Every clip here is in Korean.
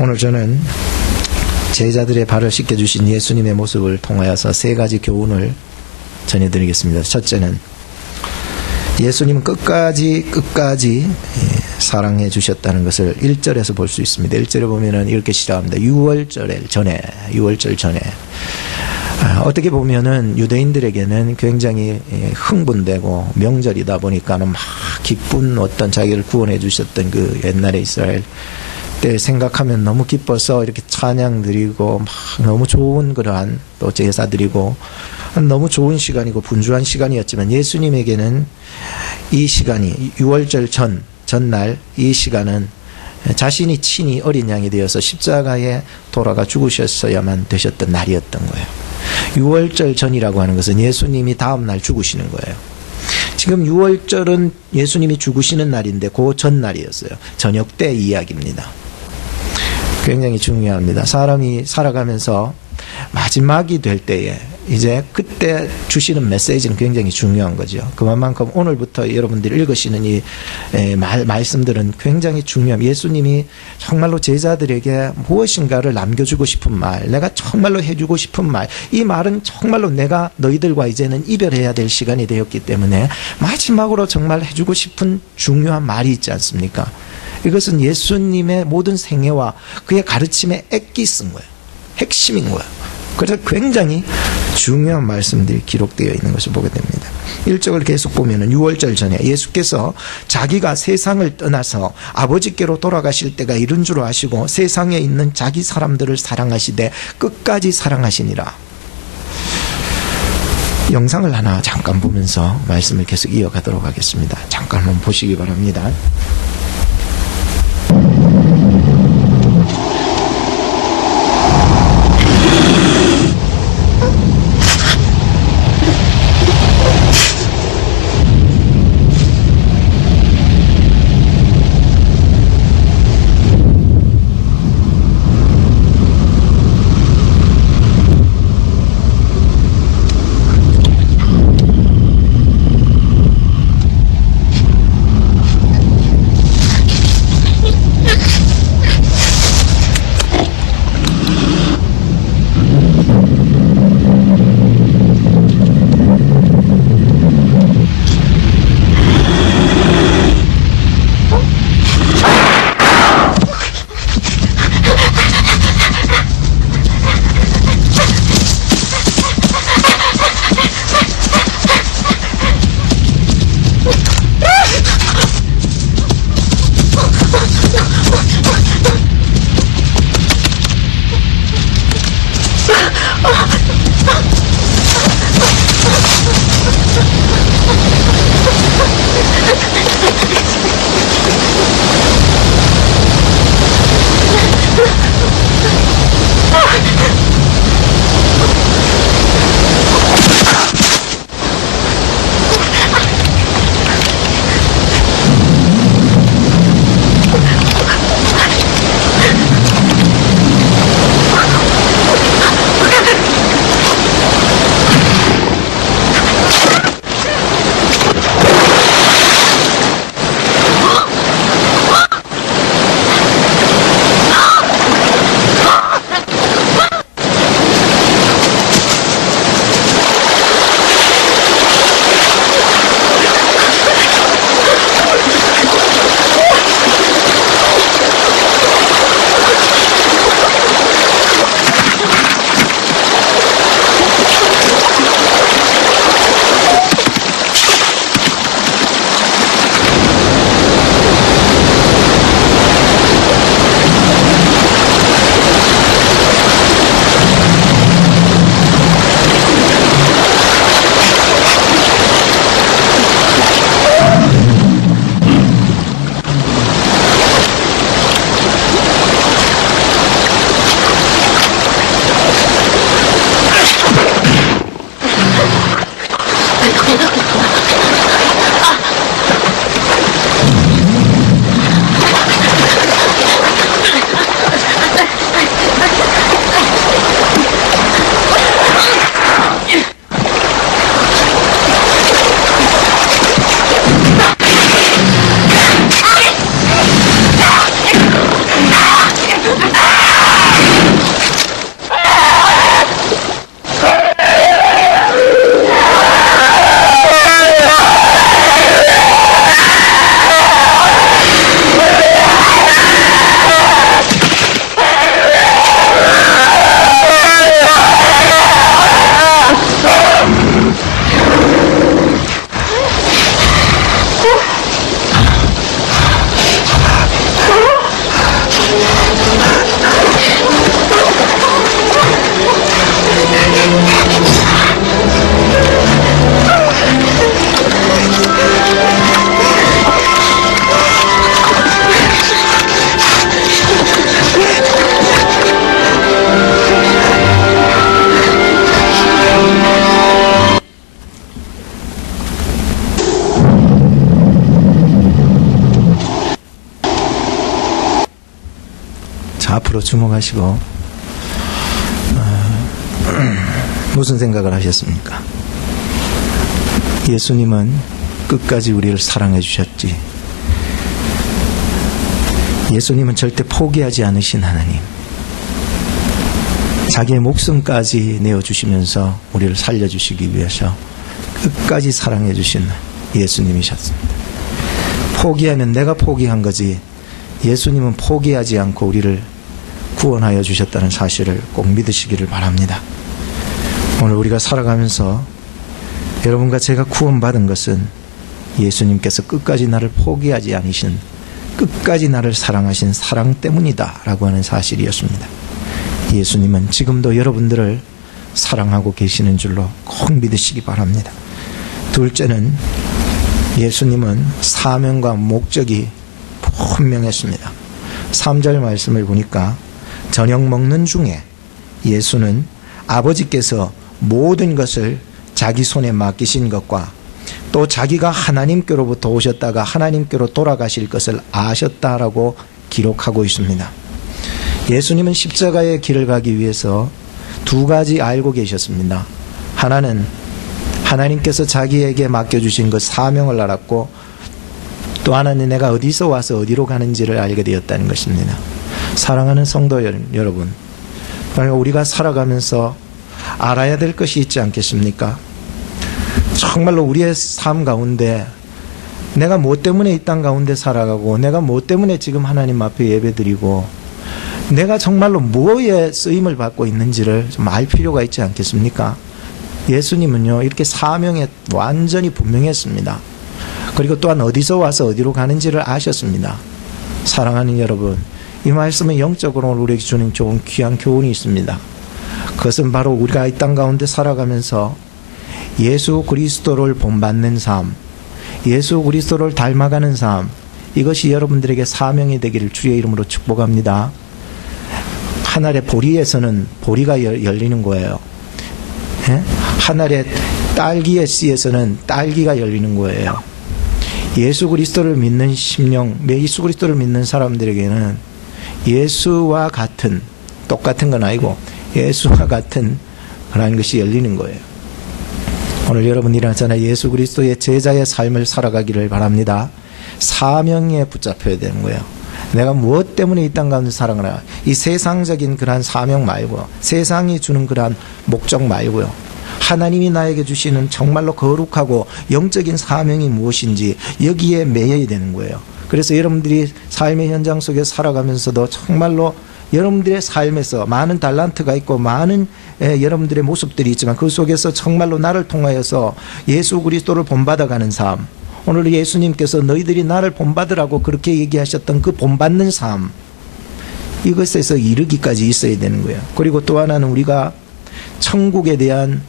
오늘 저는 제자들의 발을 씻겨주신 예수님의 모습을 통하여서 세 가지 교훈을 전해드리겠습니다. 첫째는 예수님은 끝까지 사랑해 주셨다는 것을 1절에서 볼 수 있습니다. 1절에 보면은 이렇게 시작합니다. 6월절 전에. 어떻게 보면은 유대인들에게는 굉장히 흥분되고 명절이다 보니까는 막 기쁜 어떤 자기를 구원해 주셨던 그 옛날의 이스라엘 때 생각하면 너무 기뻐서 이렇게 찬양 드리고 막 너무 좋은 그러한 또 제사 드리고 너무 좋은 시간이고 분주한 시간이었지만 예수님에게는 이 시간이 6월절 전날 이 시간은 자신이 친히 어린 양이 되어서 십자가에 돌아가 죽으셨어야만 되셨던 날이었던 거예요. 6월절 전이라고 하는 것은 예수님이 다음 날 죽으시는 거예요. 지금 6월절은 예수님이 죽으시는 날인데 그 전날이었어요. 저녁 때 이야기입니다. 굉장히 중요합니다. 사람이 살아가면서 마지막이 될 때에 이제 그때 주시는 메시지는 굉장히 중요한 거죠. 그만큼 오늘부터 여러분들이 읽으시는 이 말씀들은 굉장히 중요합니다. 예수님이 정말로 제자들에게 무엇인가를 남겨주고 싶은 말, 내가 정말로 해주고 싶은 말, 이 말은 정말로 내가 너희들과 이제는 이별해야 될 시간이 되었기 때문에 마지막으로 정말 해주고 싶은 중요한 말이 있지 않습니까? 이것은 예수님의 모든 생애와 그의 가르침에 액기 쓴 거예요. 핵심인 거예요. 그래서 굉장히 중요한 말씀들이 기록되어 있는 것을 보게 됩니다. 1절을 계속 보면은 6월절 전에 예수께서 자기가 세상을 떠나서 아버지께로 돌아가실 때가 이른 줄 아시고 세상에 있는 자기 사람들을 사랑하시되 끝까지 사랑하시니라. 영상을 하나 잠깐 보면서 말씀을 계속 이어가도록 하겠습니다. 잠깐 한번 보시기 바랍니다. 앞으로 주목하시고 무슨 생각을 하셨습니까? 예수님은 끝까지 우리를 사랑해 주셨지. 예수님은 절대 포기하지 않으신 하나님, 자기의 목숨까지 내어주시면서 우리를 살려주시기 위해서 끝까지 사랑해 주신 예수님이셨습니다. 포기하면 내가 포기한 거지, 예수님은 포기하지 않고 우리를 구원하여 주셨다는 사실을 꼭 믿으시기를 바랍니다. 오늘 우리가 살아가면서 여러분과 제가 구원받은 것은 예수님께서 끝까지 나를 포기하지 않으신, 끝까지 나를 사랑하신 사랑 때문이다 라고 하는 사실이었습니다. 예수님은 지금도 여러분들을 사랑하고 계시는 줄로 꼭 믿으시기 바랍니다. 둘째는 예수님은 사명과 목적이 분명했습니다. 3절 말씀을 보니까 저녁 먹는 중에 예수는 아버지께서 모든 것을 자기 손에 맡기신 것과 또 자기가 하나님께로부터 오셨다가 하나님께로 돌아가실 것을 아셨다라고 기록하고 있습니다. 예수님은 십자가의 길을 가기 위해서 두 가지 알고 계셨습니다. 하나는 하나님께서 자기에게 맡겨주신 그 사명을 알았고, 또 하나는 내가 어디서 와서 어디로 가는지를 알게 되었다는 것입니다. 사랑하는 성도 여러분, 우리가 살아가면서 알아야 될 것이 있지 않겠습니까? 정말로 우리의 삶 가운데 내가 뭐 때문에 이 땅 가운데 살아가고, 내가 뭐 때문에 지금 하나님 앞에 예배드리고, 내가 정말로 뭐에 쓰임을 받고 있는지를 좀 알 필요가 있지 않겠습니까? 예수님은요, 이렇게 사명에 완전히 분명했습니다. 그리고 또한 어디서 와서 어디로 가는지를 아셨습니다. 사랑하는 여러분, 이 말씀은 영적으로 우리에게 주는 좋은 귀한 교훈이 있습니다. 그것은 바로 우리가 이 땅 가운데 살아가면서 예수 그리스도를 본받는 삶, 예수 그리스도를 닮아가는 삶, 이것이 여러분들에게 사명이 되기를 주의 이름으로 축복합니다. 하늘의 보리에서는 보리가 열리는 거예요. 예? 하늘의 딸기의 씨에서는 딸기가 열리는 거예요. 예수 그리스도를 믿는 심령, 예수 그리스도를 믿는 사람들에게는 예수와 같은, 똑같은 건 아니고 예수와 같은 그런 것이 열리는 거예요. 오늘 여러분 일어나잖아요. 예수 그리스도의 제자의 삶을 살아가기를 바랍니다. 사명에 붙잡혀야 되는 거예요. 내가 무엇 때문에 이 땅 가운데 살아가나, 이 세상적인 그러한 사명 말고, 세상이 주는 그러한 목적 말고요, 하나님이 나에게 주시는 정말로 거룩하고 영적인 사명이 무엇인지 여기에 매여야 되는 거예요. 그래서 여러분들이 삶의 현장 속에 살아가면서도 정말로 여러분들의 삶에서 많은 달란트가 있고 많은 여러분들의 모습들이 있지만, 그 속에서 정말로 나를 통하여서 예수 그리스도를 본받아가는 삶, 오늘 예수님께서 너희들이 나를 본받으라고 그렇게 얘기하셨던 그 본받는 삶, 이것에서 이르기까지 있어야 되는 거예요. 그리고 또 하나는 우리가 천국에 대한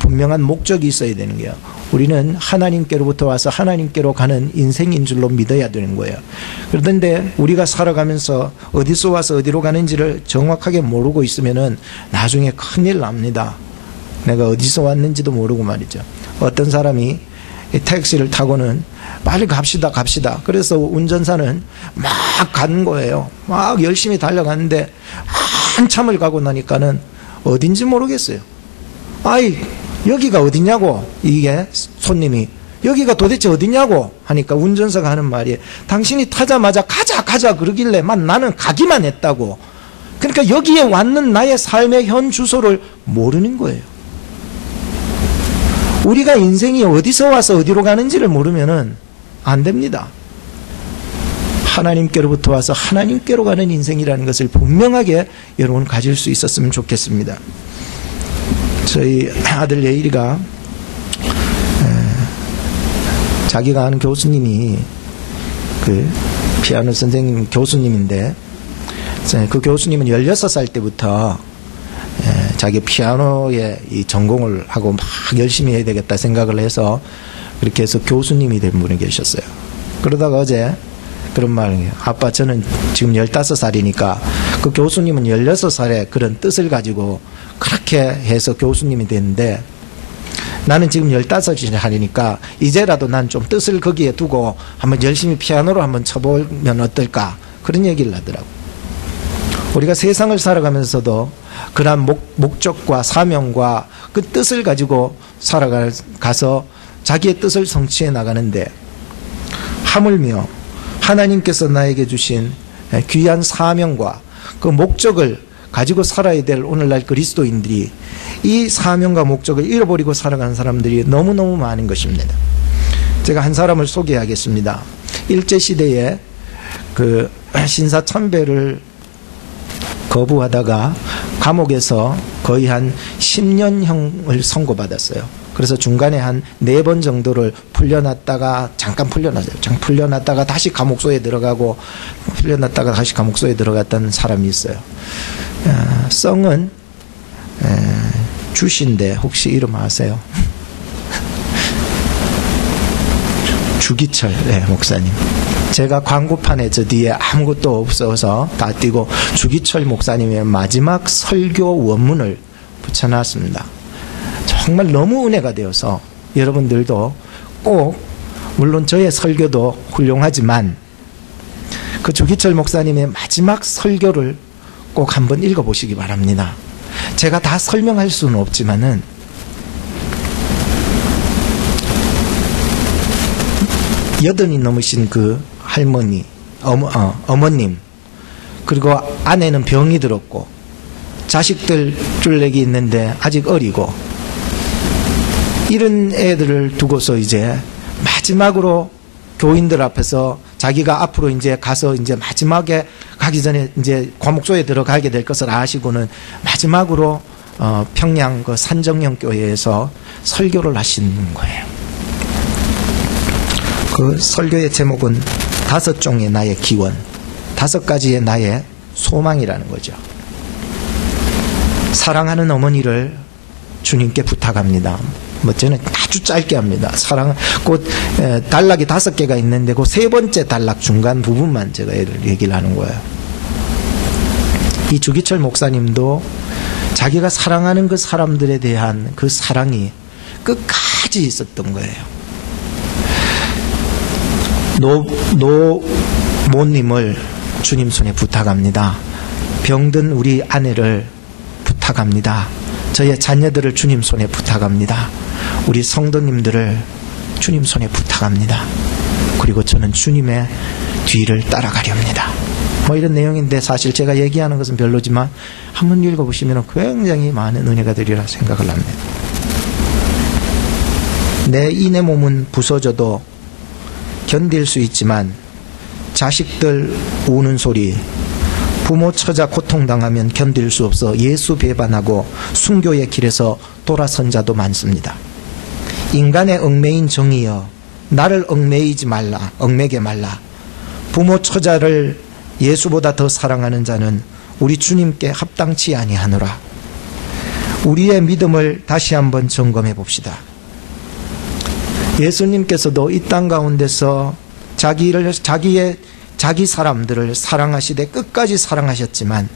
분명한 목적이 있어야 되는 거예요. 우리는 하나님께로부터 와서 하나님께로 가는 인생인 줄로 믿어야 되는 거예요. 그런데 우리가 살아가면서 어디서 와서 어디로 가는지를 정확하게 모르고 있으면은 나중에 큰일 납니다. 내가 어디서 왔는지도 모르고 말이죠. 어떤 사람이 택시를 타고는 빨리 갑시다. 그래서 운전사는 막 가는 거예요. 막 열심히 달려가는데 한참을 가고 나니까는 어딘지 모르겠어요. 아이, 여기가 어디냐고, 이게 손님이 여기가 도대체 어디냐고 하니까 운전사가 하는 말이, 당신이 타자마자 가자 그러길래 나는 가기만 했다고. 그러니까 여기에 왔는 나의 삶의 현 주소를 모르는 거예요. 우리가 인생이 어디서 와서 어디로 가는지를 모르면은 안 됩니다. 하나님께로부터 와서 하나님께로 가는 인생이라는 것을 분명하게 여러분 가질 수 있었으면 좋겠습니다. 저희 아들 예일이가 자기가 아는 교수님이 그 피아노 선생님 교수님인데, 그 교수님은 16살 때부터 자기 피아노에 이 전공을 하고 막 열심히 해야 되겠다 생각을 해서 그렇게 해서 교수님이 된 분이 계셨어요. 그러다가 어제 그런 말이에요. 아빠, 저는 지금 15살이니까 그 교수님은 16살에 그런 뜻을 가지고 그렇게 해서 교수님이 됐는데, 나는 지금 15살이니까 이제라도 난 좀 뜻을 거기에 두고 한번 열심히 피아노를 한번 쳐보면 어떨까, 그런 얘기를 하더라고. 우리가 세상을 살아가면서도 그러한 목적과 사명과 그 뜻을 가지고 살아가서 자기의 뜻을 성취해 나가는데, 하물며 하나님께서 나에게 주신 귀한 사명과 그 목적을 가지고 살아야 될 오늘날 그리스도인들이 이 사명과 목적을 잃어버리고 살아가는 사람들이 너무너무 많은 것입니다. 제가 한 사람을 소개하겠습니다. 일제시대에 그 신사참배를 거부하다가 감옥에서 거의 한 10년형을 선고받았어요. 그래서 중간에 한 4번 정도를 풀려났다가 잠깐 풀려났다가 다시 감옥소에 들어가고 풀려났다가 다시 감옥소에 들어갔다는 사람이 있어요. 성은 주신데 혹시 이름 아세요? 주기철 목사님. 제가 광고판에 저 뒤에 아무것도 없어서 다 띄고 주기철 목사님의 마지막 설교 원문을 붙여놨습니다. 정말 너무 은혜가 되어서 여러분들도 꼭, 물론 저의 설교도 훌륭하지만 그 주기철 목사님의 마지막 설교를 꼭 한번 읽어보시기 바랍니다. 제가 다 설명할 수는 없지만은 80이 넘으신 그 할머니, 어머님, 그리고 아내는 병이 들었고 자식들 둘레기 있는데 아직 어리고, 이런 애들을 두고서 이제 마지막으로 교인들 앞에서 자기가 앞으로 이제 가서 이제 마지막에 가기 전에 이제 과목소에 들어가게 될 것을 아시고는 마지막으로 평양 그 산정형 교회에서 설교를 하신 거예요. 그 설교의 제목은 5종의 나의 기원, 5가지의 나의 소망이라는 거죠. 사랑하는 어머니를 주님께 부탁합니다. 저는 아주 짧게 합니다. 곧 단락이 5개가 있는데 그 3번째 단락 중간 부분만 제가 얘기를 하는 거예요. 이 주기철 목사님도 자기가 사랑하는 그 사람들에 대한 그 사랑이 끝까지 있었던 거예요. 노모님을 주님 손에 부탁합니다. 병든 우리 아내를 부탁합니다. 저의 자녀들을 주님 손에 부탁합니다. 우리 성도님들을 주님 손에 부탁합니다. 그리고 저는 주님의 뒤를 따라가렵니다. 이런 내용인데 사실 제가 얘기하는 것은 별로지만 한번 읽어보시면 굉장히 많은 은혜가 되리라 생각을 합니다. 내 이내 몸은 부서져도 견딜 수 있지만 자식들 우는 소리, 부모 처자 고통당하면 견딜 수 없어 예수 배반하고 순교의 길에서 돌아선 자도 많습니다. 인간의 얽매인 정이여 나를 얽매이지 말라, 얽매게 말라. 부모 처자를 예수보다 더 사랑하는 자는 우리 주님께 합당치 아니하노라. 우리의 믿음을 다시 한번 점검해 봅시다. 예수님께서도 이 땅 가운데서 자기 사람들을 사랑하시되 끝까지 사랑하셨지만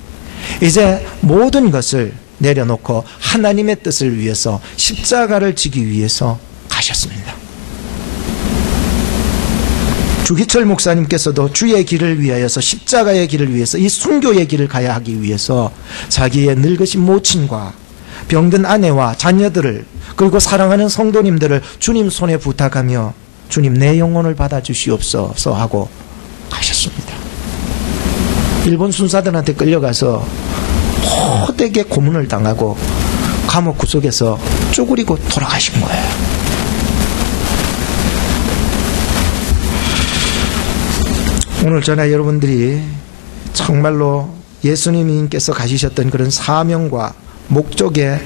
이제 모든 것을 내려놓고 하나님의 뜻을 위해서 십자가를 지기 위해서 가셨습니다. 주기철 목사님께서도 주의 길을 위하여서, 십자가의 길을 위해서, 이 순교의 길을 가야 하기 위해서 자기의 늙으신 모친과 병든 아내와 자녀들을, 그리고 사랑하는 성도님들을 주님 손에 부탁하며 주님 내 영혼을 받아주시옵소서 하고 가셨습니다. 일본 순사들한테 끌려가서 호되게 고문을 당하고 감옥 구석에서 쪼그리고 돌아가신 거예요. 오늘 저나 여러분들이 정말로 예수님께서 가지셨던 그런 사명과 목적에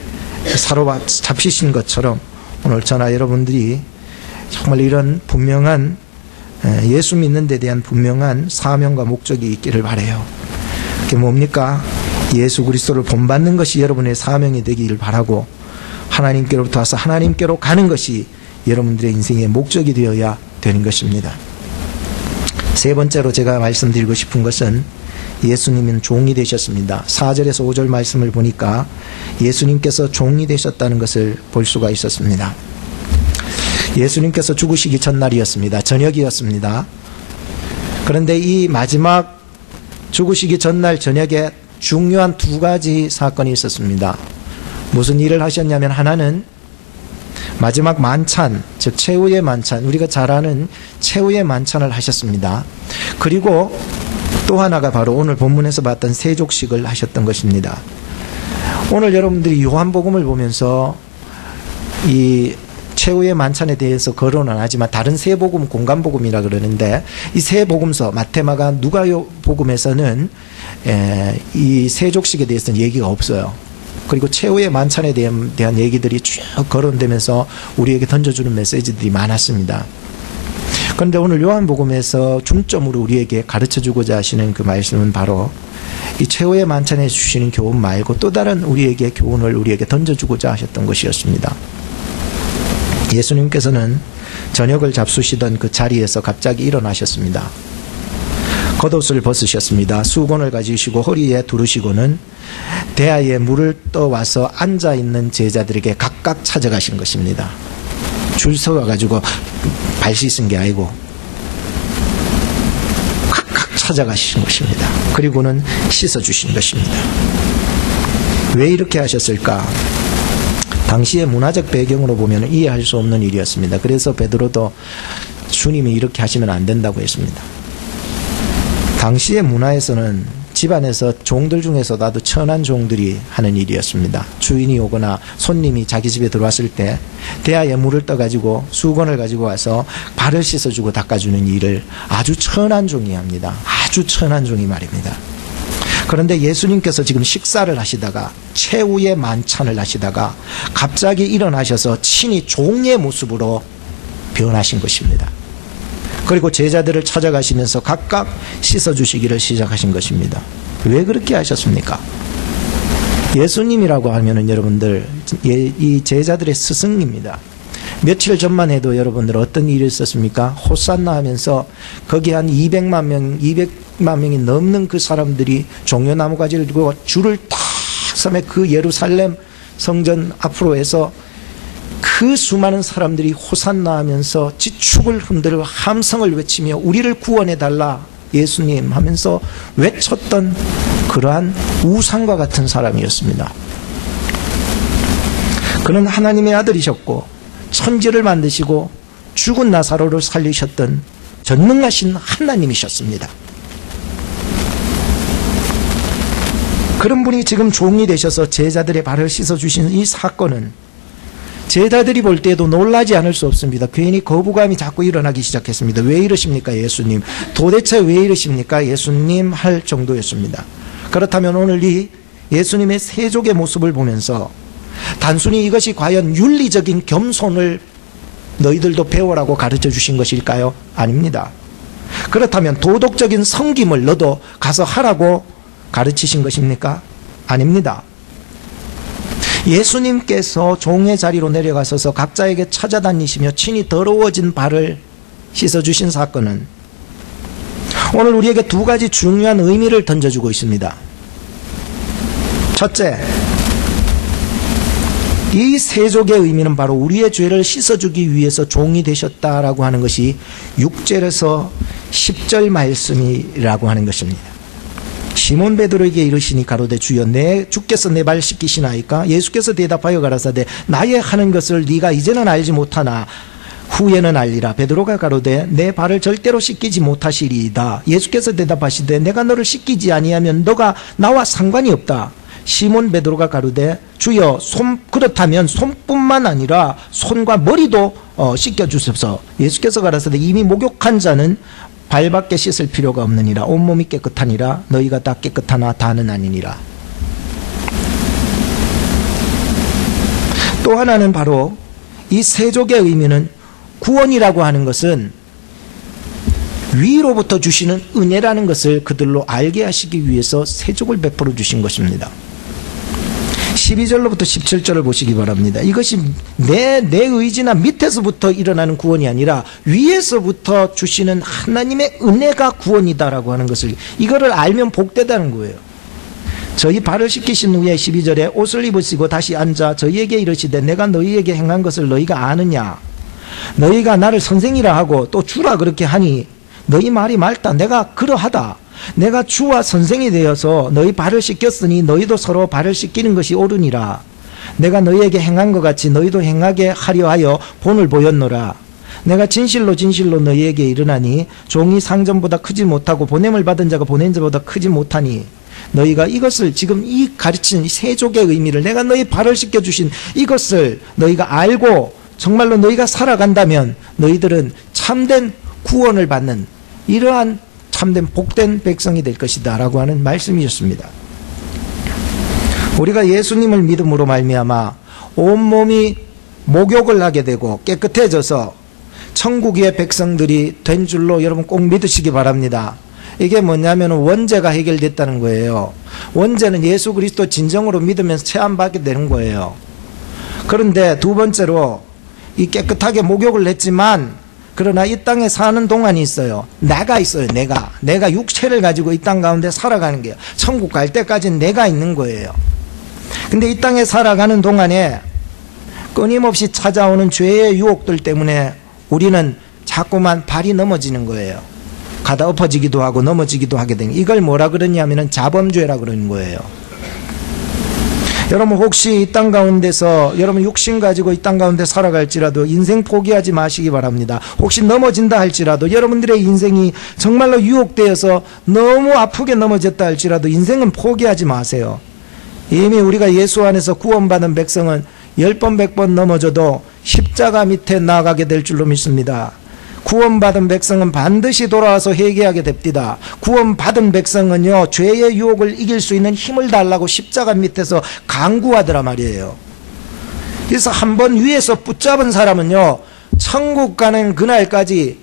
사로잡히신 것처럼 오늘 저나 여러분들이 정말 이런 분명한 예수 믿는 데 대한 분명한 사명과 목적이 있기를 바라요. 그게 뭡니까? 예수 그리스도를 본받는 것이 여러분의 사명이 되기를 바라고, 하나님께로부터 와서 하나님께로 가는 것이 여러분들의 인생의 목적이 되어야 되는 것입니다. 세 번째로 제가 말씀드리고 싶은 것은 예수님은 종이 되셨습니다. 4절에서 5절 말씀을 보니까 예수님께서 종이 되셨다는 것을 볼 수가 있었습니다. 예수님께서 죽으시기 전날이었습니다. 저녁이었습니다. 그런데 이 마지막 죽으시기 전날 저녁에 중요한 두 가지 사건이 있었습니다. 무슨 일을 하셨냐면, 하나는 마지막 만찬, 즉 최후의 만찬, 우리가 잘 아는 최후의 만찬을 하셨습니다. 그리고 또 하나가 바로 오늘 본문에서 봤던 세족식을 하셨던 것입니다. 오늘 여러분들이 요한복음을 보면서 이 최후의 만찬에 대해서 거론은 하지만 다른 세 복음, 공간복음이라 그러는데, 이 세 복음서 마태, 마가, 누가요 복음에서는 이 세족식에 대해서는 얘기가 없어요. 그리고 최후의 만찬에 대한 얘기들이 쭉 거론되면서 우리에게 던져주는 메시지들이 많았습니다. 그런데 오늘 요한복음에서 중점으로 우리에게 가르쳐주고자 하시는 그 말씀은 바로 이 최후의 만찬에 주시는 교훈 말고 또 다른 우리에게 교훈을 우리에게 던져주고자 하셨던 것이었습니다. 예수님께서는 저녁을 잡수시던 그 자리에서 갑자기 일어나셨습니다. 겉옷을 벗으셨습니다. 수건을 가지시고 허리에 두르시고는 대야에 물을 떠와서 앉아있는 제자들에게 각각 찾아가신 것입니다. 줄 서가지고 발 씻은 게 아니고 각각 찾아가신 것입니다. 그리고는 씻어주신 것입니다. 왜 이렇게 하셨을까? 당시의 문화적 배경으로 보면 이해할 수 없는 일이었습니다. 그래서 베드로도 주님이 이렇게 하시면 안 된다고 했습니다. 당시의 문화에서는 집안에서 종들 중에서도 아주 천한 종들이 하는 일이었습니다. 주인이 오거나 손님이 자기 집에 들어왔을 때 대야에 물을 떠가지고 수건을 가지고 와서 발을 씻어주고 닦아주는 일을 아주 천한 종이 합니다. 아주 천한 종이 말입니다. 그런데 예수님께서 지금 식사를 하시다가 최후의 만찬을 하시다가 갑자기 일어나셔서 친히 종의 모습으로 변하신 것입니다. 그리고 제자들을 찾아가시면서 각각 씻어주시기를 시작하신 것입니다. 왜 그렇게 하셨습니까? 예수님이라고 하면은 여러분들 이 제자들의 스승입니다. 며칠 전만 해도 여러분들 어떤 일이 있었습니까? 호산나 하면서 거기 한 200만 명이 넘는 그 사람들이 종려나무 가지를 들고 줄을 딱 서매 그 예루살렘 성전 앞으로 해서 그 수많은 사람들이 호산나 하면서 지축을 흔들고 함성을 외치며 우리를 구원해달라 예수님 하면서 외쳤던 그러한 우상과 같은 사람이었습니다. 그는 하나님의 아들이셨고 천지를 만드시고 죽은 나사로를 살리셨던 전능하신 하나님이셨습니다. 그런 분이 지금 종이 되셔서 제자들의 발을 씻어주신 이 사건은 제자들이 볼 때에도 놀라지 않을 수 없습니다. 괜히 거부감이 자꾸 일어나기 시작했습니다. 왜 이러십니까 예수님? 도대체 왜 이러십니까 예수님? 할 정도였습니다. 그렇다면 오늘 이 예수님의 세족의 모습을 보면서 단순히 이것이 과연 윤리적인 겸손을 너희들도 배우라고 가르쳐 주신 것일까요? 아닙니다. 그렇다면 도덕적인 섬김을 너도 가서 하라고 가르치신 것입니까? 아닙니다. 예수님께서 종의 자리로 내려가셔서 각자에게 찾아다니시며 친히 더러워진 발을 씻어주신 사건은 오늘 우리에게 두 가지 중요한 의미를 던져주고 있습니다. 첫째, 이 세족의 의미는 바로 우리의 죄를 씻어주기 위해서 종이 되셨다라고 하는 것이 6절에서 10절 말씀이라고 하는 것입니다. 시몬 베드로에게 이르시니 가로되 주여 주께서 내 발 씻기시나이까? 예수께서 대답하여 가라사대 나의 하는 것을 네가 이제는 알지 못하나 후에는 알리라. 베드로가 가로되 내 발을 절대로 씻기지 못하시리이다. 예수께서 대답하시되 내가 너를 씻기지 아니하면 너가 나와 상관이 없다. 시몬 베드로가 가로되 주여 그렇다면 손뿐만 아니라 손과 머리도 씻겨주소서. 예수께서 가라사대 이미 목욕한 자는 발밖에 씻을 필요가 없느니라. 온몸이 깨끗하니라. 너희가 다 깨끗하나 다는 아니니라. 또 하나는 바로 이 세족의 의미는 구원이라고 하는 것은 위로부터 주시는 은혜라는 것을 그들로 알게 하시기 위해서 세족을 베풀어 주신 것입니다. 12절로부터 17절을 보시기 바랍니다. 이것이 내 의지나 밑에서부터 일어나는 구원이 아니라 위에서부터 주시는 하나님의 은혜가 구원이다라고 하는 것을 이거를 알면 복되다는 거예요. 저희 발을 씻기신 후에 12절에 옷을 입으시고 다시 앉아 저희에게 이르시되 내가 너희에게 행한 것을 너희가 아느냐? 너희가 나를 선생이라 하고 또 주라 그렇게 하니 너희 말이 맑다. 내가 그러하다. 내가 주와 선생이 되어서 너희 발을 씻겼으니 너희도 서로 발을 씻기는 것이 옳으니라. 내가 너희에게 행한 것 같이 너희도 행하게 하려 하여 본을 보였노라. 내가 진실로 진실로 너희에게 이르나니 종이 상전보다 크지 못하고 보냄을 받은 자가 보낸 자보다 크지 못하니 너희가 이것을 지금 이 가르친 세족의 의미를 내가 너희 발을 씻겨주신 이것을 너희가 알고 정말로 너희가 살아간다면 너희들은 참된 구원을 받는 이러한 참된 복된 백성이 될 것이다 라고 하는 말씀이었습니다. 우리가 예수님을 믿음으로 말미암아 온몸이 목욕을 하게 되고 깨끗해져서 천국의 백성들이 된 줄로 여러분 꼭 믿으시기 바랍니다. 이게 뭐냐면 원죄가 해결됐다는 거예요. 원죄는 예수 그리스도 진정으로 믿으면서 체험받게 되는 거예요. 그런데 두 번째로 이 깨끗하게 목욕을 했지만 그러나 이 땅에 사는 동안이 있어요. 내가 있어요. 내가 육체를 가지고 이 땅 가운데 살아가는 게요. 천국 갈 때까지는 내가 있는 거예요. 근데 이 땅에 살아가는 동안에 끊임없이 찾아오는 죄의 유혹들 때문에 우리는 자꾸만 발이 넘어지는 거예요. 가다 엎어지기도 하고 넘어지기도 하게 되는, 이걸 뭐라 그러냐면은 자범죄라 그러는 거예요. 여러분 혹시 이 땅 가운데서 여러분 육신 가지고 이 땅 가운데 살아갈지라도 인생 포기하지 마시기 바랍니다. 혹시 넘어진다 할지라도 여러분들의 인생이 정말로 유혹되어서 너무 아프게 넘어졌다 할지라도 인생은 포기하지 마세요. 이미 우리가 예수 안에서 구원받은 백성은 10번 100번 넘어져도 십자가 밑에 나가게 될 줄로 믿습니다. 구원받은 백성은 반드시 돌아와서 회개하게 됩니다. 구원받은 백성은요 죄의 유혹을 이길 수 있는 힘을 달라고 십자가 밑에서 간구하더라 말이에요. 그래서 한번 위에서 붙잡은 사람은요 천국 가는 그날까지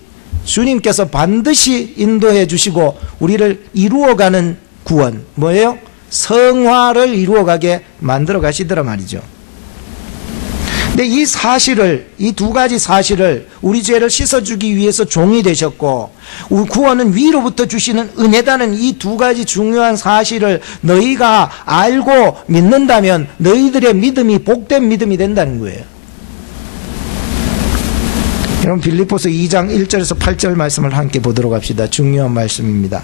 주님께서 반드시 인도해 주시고 우리를 이루어가는 구원, 뭐예요? 성화를 이루어가게 만들어 가시더라 말이죠. 근데 이 사실을, 이 두 가지 사실을 우리 죄를 씻어주기 위해서 종이 되셨고 구원은 위로부터 주시는 은혜다는 이 두 가지 중요한 사실을 너희가 알고 믿는다면 너희들의 믿음이 복된 믿음이 된다는 거예요. 여러분 빌립보서 2장 1절에서 8절 말씀을 함께 보도록 합시다. 중요한 말씀입니다.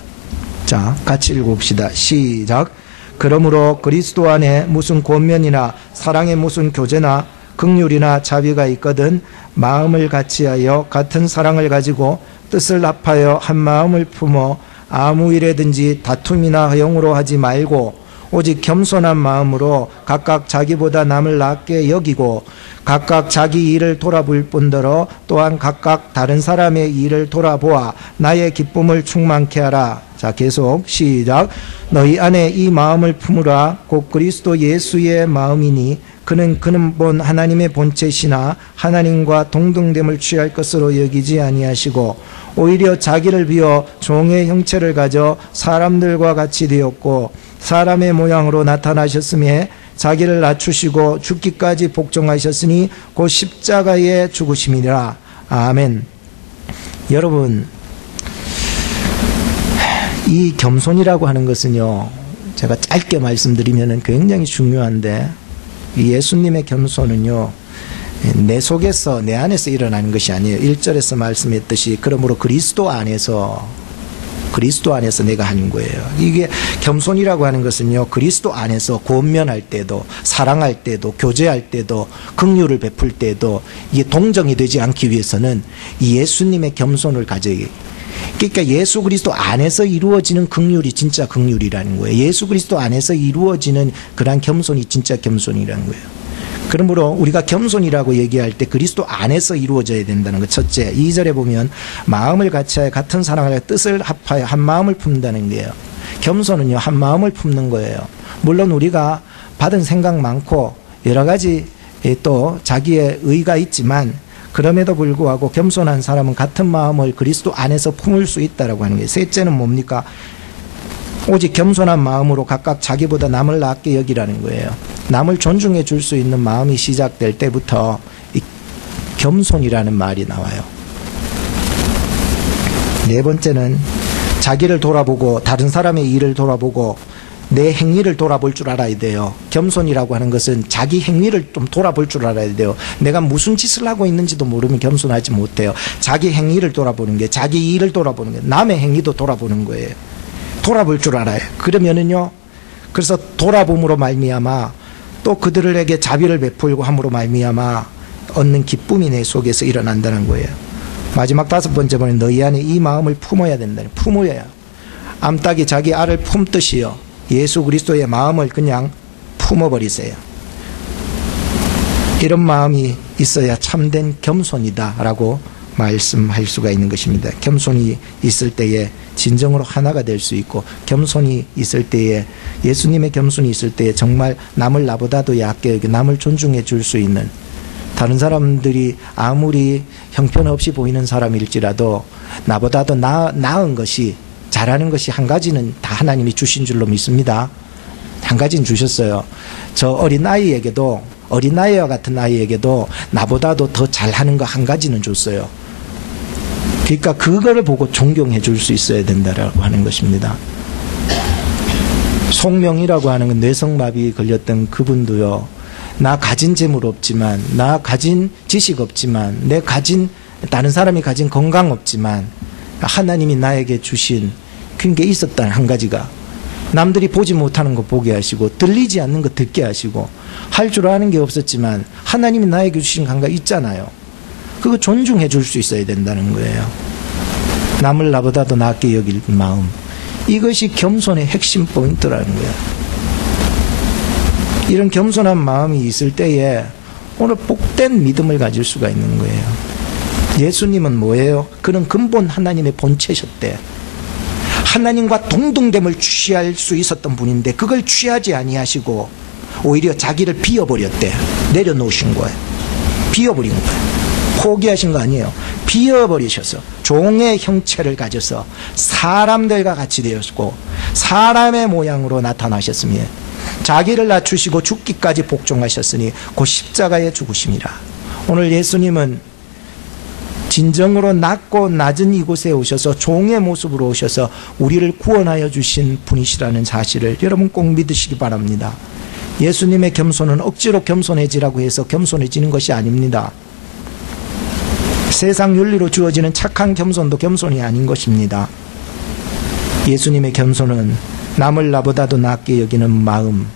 자, 같이 읽어봅시다. 시작. 그러므로 그리스도 안에 무슨 권면이나 사랑의 무슨 교제나 긍휼이나 자비가 있거든 마음을 같이하여 같은 사랑을 가지고 뜻을 합하여 한 마음을 품어 아무 일에든지 다툼이나 허용으로 하지 말고 오직 겸손한 마음으로 각각 자기보다 남을 낫게 여기고 각각 자기 일을 돌아볼 뿐더러 또한 각각 다른 사람의 일을 돌아보아 나의 기쁨을 충만케 하라. 자, 계속 시작. 너희 안에 이 마음을 품으라. 곧 그리스도 예수의 마음이니 그는 근본 하나님의 본체시나 하나님과 동등됨을 취할 것으로 여기지 아니하시고 오히려 자기를 비워 종의 형체를 가져 사람들과 같이 되었고 사람의 모양으로 나타나셨으며 자기를 낮추시고 죽기까지 복종하셨으니 곧 십자가에 죽으심이니라. 아멘. 여러분, 이 겸손이라고 하는 것은요 제가 짧게 말씀드리면 굉장히 중요한데 이 예수님의 겸손은요 내 속에서 내 안에서 일어나는 것이 아니에요. 1절에서 말씀했듯이 그러므로 그리스도 안에서 내가 하는 거예요. 이게 겸손이라고 하는 것은요 그리스도 안에서 권면할 때도 사랑할 때도 교제할 때도 긍휼을 베풀 때도 이게 동정이 되지 않기 위해서는 이 예수님의 겸손을 가져야 해요. 그러니까 예수 그리스도 안에서 이루어지는 긍휼이 진짜 긍휼이라는 거예요. 예수 그리스도 안에서 이루어지는 그러한 겸손이 진짜 겸손이라는 거예요. 그러므로 우리가 겸손이라고 얘기할 때 그리스도 안에서 이루어져야 된다는 것. 첫째, 2절에 보면 마음을 같이하여 같은 사랑을 뜻을 합하여 한 마음을 품는다는 거예요. 겸손은요 한 마음을 품는 거예요. 물론 우리가 받은 생각 많고 여러 가지 또 자기의 의가 있지만 그럼에도 불구하고 겸손한 사람은 같은 마음을 그리스도 안에서 품을 수 있다라고 하는 거예요. 셋째는 뭡니까? 오직 겸손한 마음으로 각각 자기보다 남을 낫게 여기라는 거예요. 남을 존중해 줄 수 있는 마음이 시작될 때부터 이 겸손이라는 말이 나와요. 네 번째는 자기를 돌아보고 다른 사람의 일을 돌아보고 내 행위를 돌아볼 줄 알아야 돼요. 겸손이라고 하는 것은 자기 행위를 좀 돌아볼 줄 알아야 돼요. 내가 무슨 짓을 하고 있는지도 모르면 겸손하지 못해요. 자기 행위를 돌아보는 게, 자기 일을 돌아보는 게, 남의 행위도 돌아보는 거예요. 돌아볼 줄 알아요. 그러면은요, 그래서 돌아봄으로 말미암아 또 그들에게 자비를 베풀고 함으로 말미암아 얻는 기쁨이 내 속에서 일어난다는 거예요. 마지막 5번째 보면 너희 안에 이 마음을 품어야 된다. 품어야. 암탉이 자기 알을 품듯이요, 예수 그리스도의 마음을 그냥 품어버리세요. 이런 마음이 있어야 참된 겸손이다 라고 말씀할 수가 있는 것입니다. 겸손이 있을 때에 진정으로 하나가 될 수 있고, 겸손이 있을 때에, 예수님의 겸손이 있을 때에 정말 남을 나보다도 얕게 여기고 남을 존중해 줄 수 있는, 다른 사람들이 아무리 형편없이 보이는 사람일지라도 나보다도 나은 것이, 잘하는 것이 한 가지는 다 하나님이 주신 줄로 믿습니다. 한 가지는 주셨어요. 저 어린아이에게도, 어린아이와 같은 아이에게도 나보다도 더 잘하는 거 한 가지는 줬어요. 그러니까 그거를 보고 존경해 줄 수 있어야 된다라고 하는 것입니다. 송명이라고 하는 건 뇌성마비 걸렸던 그분도요, 나 가진 재물 없지만, 나 가진 지식 없지만, 내 가진, 다른 사람이 가진 건강 없지만 하나님이 나에게 주신 그런 게 있었다는 한 가지가, 남들이 보지 못하는 거 보게 하시고 들리지 않는 거 듣게 하시고, 할 줄 아는 게 없었지만 하나님이 나에게 주신 한 가지 있잖아요. 그거 존중해 줄 수 있어야 된다는 거예요. 남을 나보다도 낫게 여길 마음, 이것이 겸손의 핵심 포인트라는 거예요. 이런 겸손한 마음이 있을 때에 오늘 복된 믿음을 가질 수가 있는 거예요. 예수님은 뭐예요? 그는 근본 하나님의 본체셨대. 하나님과 동등됨을 취할 수 있었던 분인데 그걸 취하지 아니하시고 오히려 자기를 비워버렸대. 내려놓으신 거예요. 비워버린 거예요. 포기하신 거 아니에요. 비워버리셔서 종의 형체를 가져서 사람들과 같이 되었고 사람의 모양으로 나타나셨으니 자기를 낮추시고 죽기까지 복종하셨으니 곧 십자가에 죽으심이라. 오늘 예수님은 진정으로 낮고 낮은 이곳에 오셔서 종의 모습으로 오셔서 우리를 구원하여 주신 분이시라는 사실을 여러분 꼭 믿으시기 바랍니다. 예수님의 겸손은 억지로 겸손해지라고 해서 겸손해지는 것이 아닙니다. 세상 윤리로 주어지는 착한 겸손도 겸손이 아닌 것입니다. 예수님의 겸손은 남을 나보다도 낫게 여기는 마음,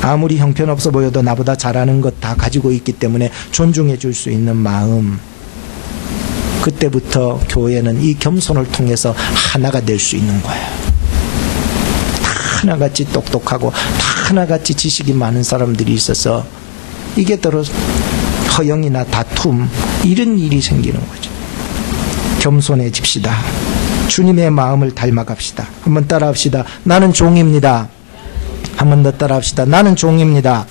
아무리 형편없어 보여도 나보다 잘하는 것 다 가지고 있기 때문에 존중해 줄 수 있는 마음, 그때부터 교회는 이 겸손을 통해서 하나가 될 수 있는 거예요. 다 하나같이 똑똑하고 다 하나같이 지식이 많은 사람들이 있어서 이게 더러 허영이나 다툼 이런 일이 생기는 거죠. 겸손해집시다. 주님의 마음을 닮아갑시다. 한번 따라합시다. 나는 종입니다. 한번 더 따라합시다. 나는 종입니다.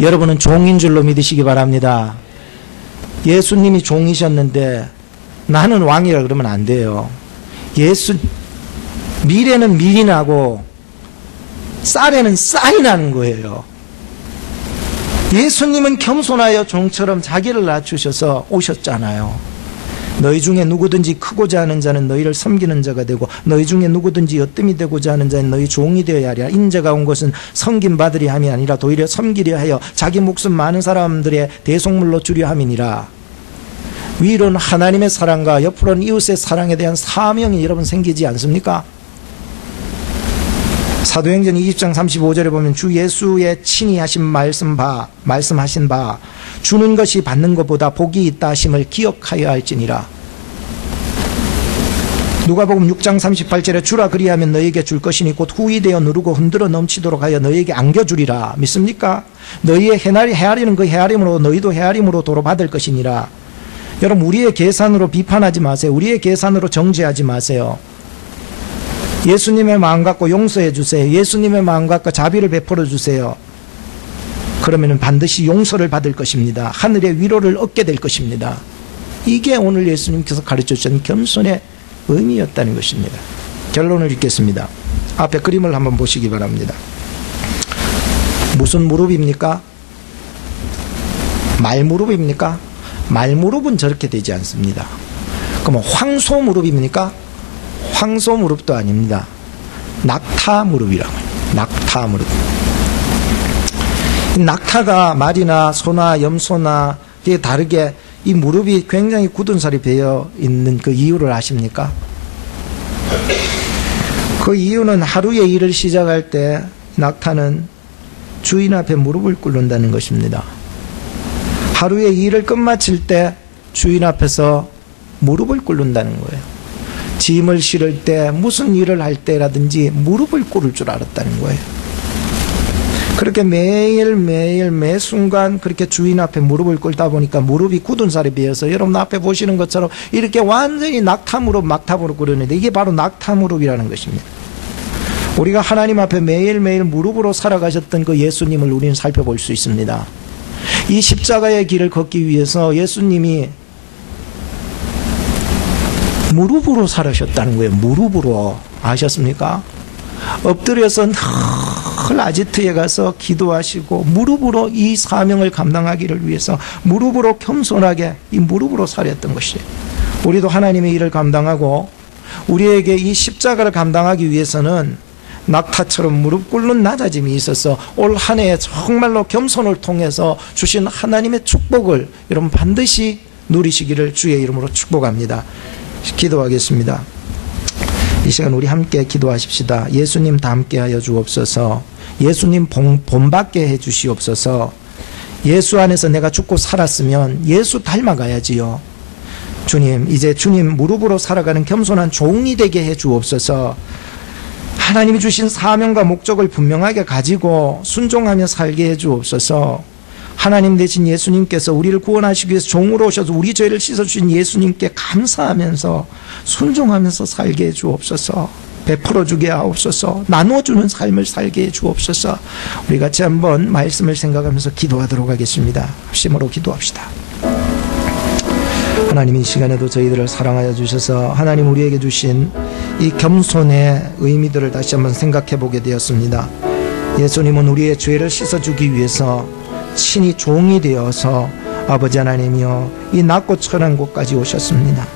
여러분은 종인 줄로 믿으시기 바랍니다. 예수님이 종이셨는데 나는 왕이라 그러면 안 돼요. 미래는 미리 나고 쌀에는 쌀이 나는 거예요. 예수님은 겸손하여 종처럼 자기를 낮추셔서 오셨잖아요. 너희 중에 누구든지 크고자 하는 자는 너희를 섬기는 자가 되고 너희 중에 누구든지 여뜸이 되고자 하는 자는 너희 종이 되어야 하리라. 인자가 온 것은 섬김 받으려 함이 아니라 도리어 섬기려 하여 자기 목숨 많은 사람들의 대속물로 주려 함이니라. 위로는 하나님의 사랑과 옆으로는 이웃의 사랑에 대한 사명이 여러분 생기지 않습니까? 사도행전 20장 35절에 보면 주 예수의 친히 하신 말씀하신 바 주는 것이 받는 것보다 복이 있다 하심을 기억하여 할지니라. 누가복음 6장 38절에 주라 그리하면 너희에게 줄 것이니 곧 후히 되어 누르고 흔들어 넘치도록 하여 너희에게 안겨주리라. 믿습니까? 너희의 헤아리는 그 헤아림으로 너희도 헤아림으로 도로 받을 것이니라. 여러분, 우리의 계산으로 비판하지 마세요. 우리의 계산으로 정죄하지 마세요. 예수님의 마음 갖고 용서해 주세요. 예수님의 마음 갖고 자비를 베풀어 주세요. 그러면 반드시 용서를 받을 것입니다. 하늘의 위로를 얻게 될 것입니다. 이게 오늘 예수님께서 가르쳐 주신 겸손의 의미였다는 것입니다. 결론을 읽겠습니다. 앞에 그림을 한번 보시기 바랍니다. 무슨 무릎입니까? 말무릎입니까? 말무릎은 저렇게 되지 않습니다. 그러면 황소무릎입니까? 황소무릎도 아닙니다. 낙타무릎이라고 해요. 낙타무릎. 낙타가 말이나 소나 염소나 다르게 이 무릎이 굉장히 굳은 살이 배어 있는 그 이유를 아십니까? 그 이유는 하루의 일을 시작할 때 낙타는 주인 앞에 무릎을 꿇는다는 것입니다. 하루의 일을 끝마칠 때 주인 앞에서 무릎을 꿇는다는 거예요. 짐을 실을 때, 무슨 일을 할 때라든지 무릎을 꿇을 줄 알았다는 거예요. 그렇게 매일매일 매 순간 그렇게 주인 앞에 무릎을 꿇다 보니까 무릎이 굳은 살에 비해서 여러분 앞에 보시는 것처럼 이렇게 완전히 낙타무릎, 막탑으로 꿇었는데 이게 바로 낙타무릎이라는 것입니다. 우리가 하나님 앞에 매일매일 무릎으로 살아가셨던 그 예수님을 우리는 살펴볼 수 있습니다. 이 십자가의 길을 걷기 위해서 예수님이 무릎으로 살으셨다는 거예요. 무릎으로. 아셨습니까? 엎드려서 늘 아지트에 가서 기도하시고 무릎으로 이 사명을 감당하기를 위해서 무릎으로 겸손하게 이 무릎으로 살았던 것이에요. 우리도 하나님의 일을 감당하고 우리에게 이 십자가를 감당하기 위해서는 낙타처럼 무릎 꿇는 낮아짐이 있어서 올 한 해 정말로 겸손을 통해서 주신 하나님의 축복을 여러분 반드시 누리시기를 주의 이름으로 축복합니다. 기도하겠습니다. 이 시간 우리 함께 기도하십시다. 예수님 닮게 하여 주옵소서. 예수님 본받게 해 주시옵소서. 예수 안에서 내가 죽고 살았으면 예수 닮아가야지요. 주님, 이제 주님 무릎으로 살아가는 겸손한 종이 되게 해 주옵소서. 하나님이 주신 사명과 목적을 분명하게 가지고 순종하며 살게 해 주옵소서. 하나님 대신 예수님께서 우리를 구원하시기 위해서 종으로 오셔서 우리 죄를 씻어주신 예수님께 감사하면서 순종하면서 살게 해 주옵소서. 베풀어주게 하옵소서. 나눠주는 삶을 살게 해 주옵소서. 우리 같이 한번 말씀을 생각하면서 기도하도록 하겠습니다. 합심으로 기도합시다. 하나님, 이 시간에도 저희들을 사랑하여 주셔서 하나님 우리에게 주신 이 겸손의 의미들을 다시 한번 생각해 보게 되었습니다. 예수님은 우리의 죄를 씻어주기 위해서 친히 종이 되어서 아버지 하나님이여 이 낮고 천한 곳까지 오셨습니다.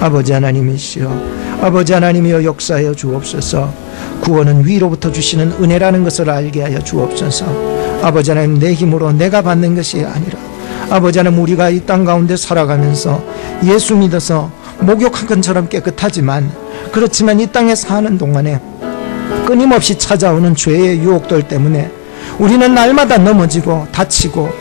아버지 하나님이시여, 아버지 하나님이여 역사하여 주옵소서. 구원은 위로부터 주시는 은혜라는 것을 알게 하여 주옵소서. 아버지 하나님, 내 힘으로 내가 받는 것이 아니라 아버지 하나님, 우리가 이 땅 가운데 살아가면서 예수 믿어서 목욕한 것처럼 깨끗하지만 그렇지만 이 땅에 사는 동안에 끊임없이 찾아오는 죄의 유혹들 때문에 우리는 날마다 넘어지고 다치고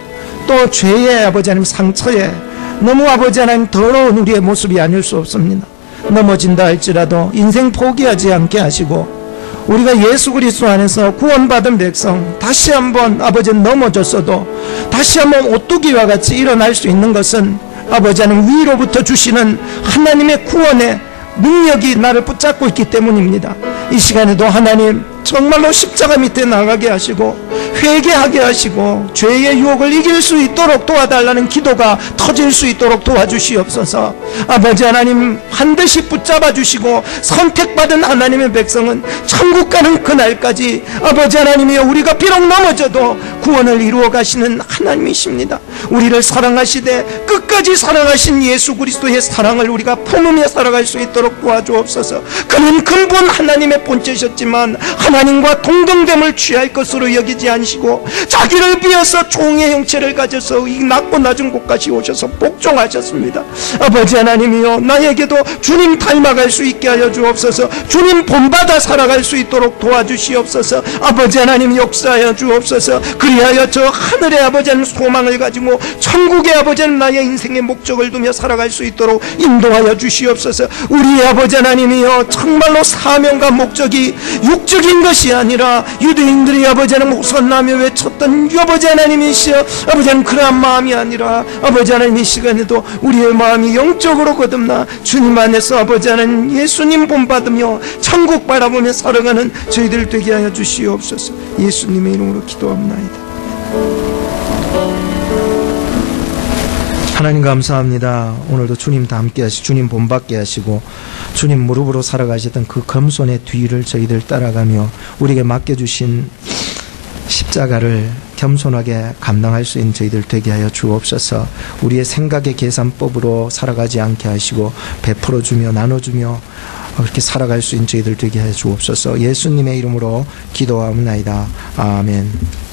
또 죄의 아버지 하나님 상처에 너무 아버지 하나님 더러운 우리의 모습이 아닐 수 없습니다. 넘어진다 할지라도 인생 포기하지 않게 하시고 우리가 예수 그리스도 안에서 구원받은 백성 다시 한번 아버지 넘어졌어도 다시 한번 오뚜기와 같이 일어날 수 있는 것은 아버지 하나님 위로부터 주시는 하나님의 구원의 능력이 나를 붙잡고 있기 때문입니다. 이 시간에도 하나님 정말로 십자가 밑에 나가게 하시고 회개하게 하시고 죄의 유혹을 이길 수 있도록 도와달라는 기도가 터질 수 있도록 도와주시옵소서. 아버지 하나님 반드시 붙잡아 주시고 선택받은 하나님의 백성은 천국 가는 그날까지 아버지 하나님이여 우리가 비록 넘어져도 구원을 이루어 가시는 하나님이십니다. 우리를 사랑하시되 끝까지 사랑하신 예수 그리스도의 사랑을 우리가 품으며 살아갈 수 있도록 도와주옵소서. 그는 근본 하나님의 본체셨지만 하나님과 동등됨을 취할 것으로 여기지 않으시고 자기를 비어서 종의 형체를 가져서 이 낮고 낮은 곳까지 오셔서 복종하셨습니다. 아버지 하나님이여 나에게도 주님 닮아갈 수 있게 하여 주옵소서. 주님 본받아 살아갈 수 있도록 도와주시옵소서. 아버지 하나님 역사하여 주옵소서. 그리하여 저 하늘의 아버지 하나님 소망을 가지고 천국의 아버지 하나님 나의 인생의 목적을 두며 살아갈 수 있도록 인도하여 주시옵소서. 우리의 아버지 하나님이여 정말로 사명과 목적이 육적인 것이 아니라 유대인들이 아버지 하나님 호산나며 외쳤던 아버지 하나님이시여 아버지 하나님 그러한 마음이 아니라 아버지 하나님 이 시간에도 우리의 마음이 영적으로 거듭나 주님 안에서 아버지 하나님 예수님 본받으며 천국 바라보며 살아가는 저희들 되게 하여 주시옵소서. 예수님의 이름으로 기도합나이다. 하나님 감사합니다. 오늘도 주님 다 함께 하시고 주님 본받게 하시고 주님 무릎으로 살아가셨던 그 겸손의 뒤를 저희들 따라가며 우리에게 맡겨주신 십자가를 겸손하게 감당할 수 있는 저희들 되게 하여 주옵소서. 우리의 생각의 계산법으로 살아가지 않게 하시고 베풀어주며 나눠주며 그렇게 살아갈 수 있는 저희들 되게 하여 주옵소서. 예수님의 이름으로 기도하옵나이다. 아멘.